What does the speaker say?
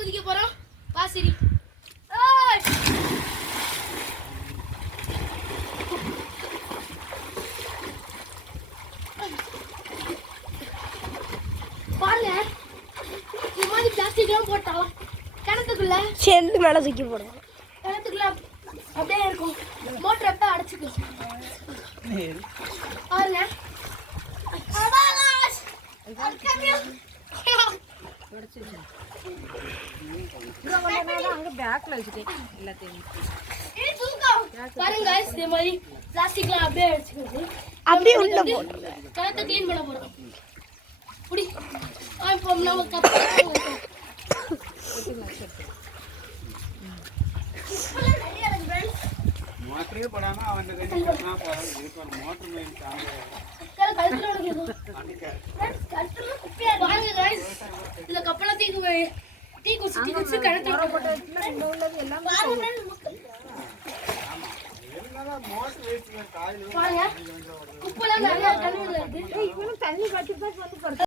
குதிக்க போறோம். வா சரி. பாருங்க இந்த மாதிரி பிளாஸ்டிக்லாம் போட்டா கிணத்துக்குள்ள செல்லு மேலே தூக்கி போடுவோம். கிணத்துக்குள்ள அப்படியே இருக்கும். மோட்டர் எப்போ அடைச்சிக்கும் பாருங்க. பாருங்க இதே மாதிரி பிளாஸ்டிக்லாம் அப்படியே அடிச்சுக்கிறது. அப்படியே உள்ள போடுங்க. கிணத்தை க்ளீன் பண்ண போறோம். புடி இப்போ நம்ம கப்பல் மோட்டரே போடாம அவன் ரெடி பண்ணா போறான். இதுக்கு ஒரு மோட்டர் மேல தாங்க கழுத்துல உடைக்குது. கழுத்துல குப்பியா வாங்க गाइस. இந்த கப்பல டீ குடிச்சு கிணத்துல போட்டு இந்த உள்ளது எல்லாம் பாருங்க. என்னடா மோட்டர் வேஸ்ட் காயில பாருங்க குப்பல நிறைய தண்ணி இருக்கு. இவனும் தண்ணி பட்டு வந்து